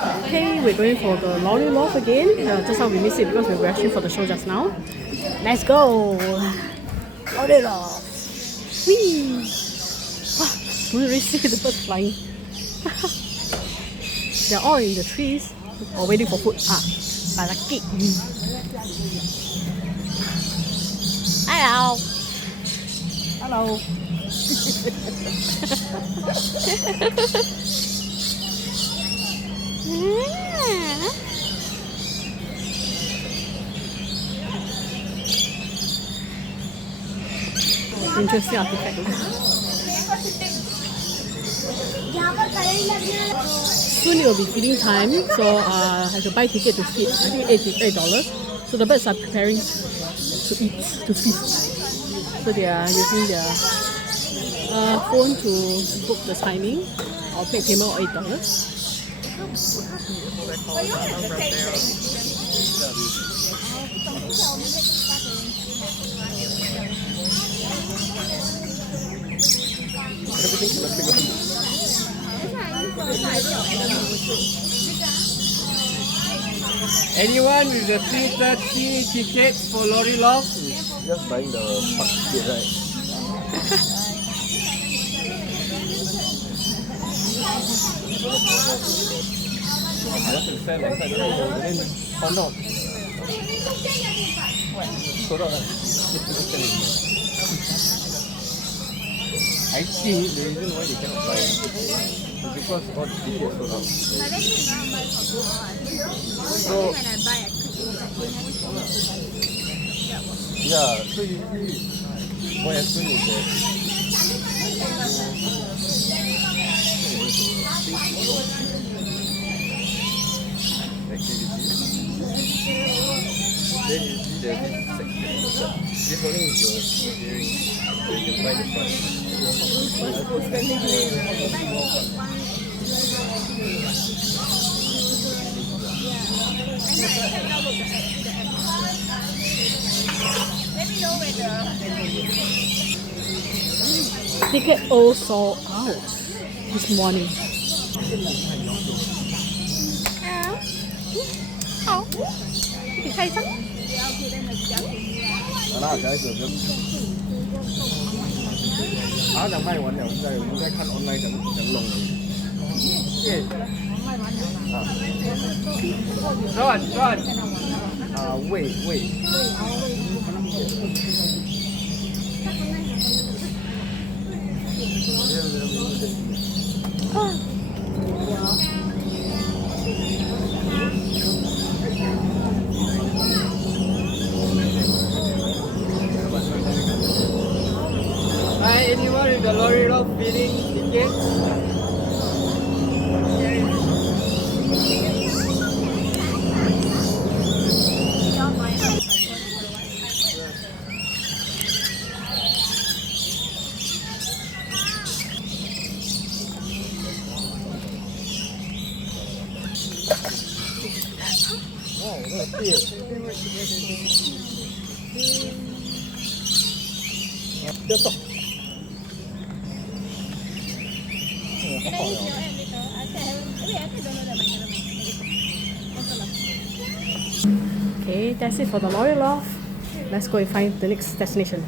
Okay, we're going for the Lory Loft again. Just now we missed it because we were rushing for the show just now. Let's go! Lory Loft! Whee! Wow, we already see the birds flying. They're all in the trees or waiting for food. Malaki. Hello! Hello! Interesting artifact. Soon it will be feeding time, so I have to buy ticket to feed. I think $8. So the birds are preparing to eat, to feast. So they are using their phone to book the timing. I'll pay payment of $8. Anyone with the 3:30 tickets for Lory Loft? Just buying the park ticket, right? Just to sell inside the room, and then found out. Sold out. I think the reason why they cannot buy is because all the tickets sold out. So, yeah, so usually what happens is that activity, then you see there's this section. This only is your hearing, so you can buy the price. Ticket all sold out this morning. Thì hay thật. Chẳng may quán nào cũng đây, cũng khăn online chẳng lồng. Run! Wait. Hi, anyone with the Lory Loft feeding tickets? Wow, that's it. Okay, that's it for the Lory Loft. Let's go and find the next destination.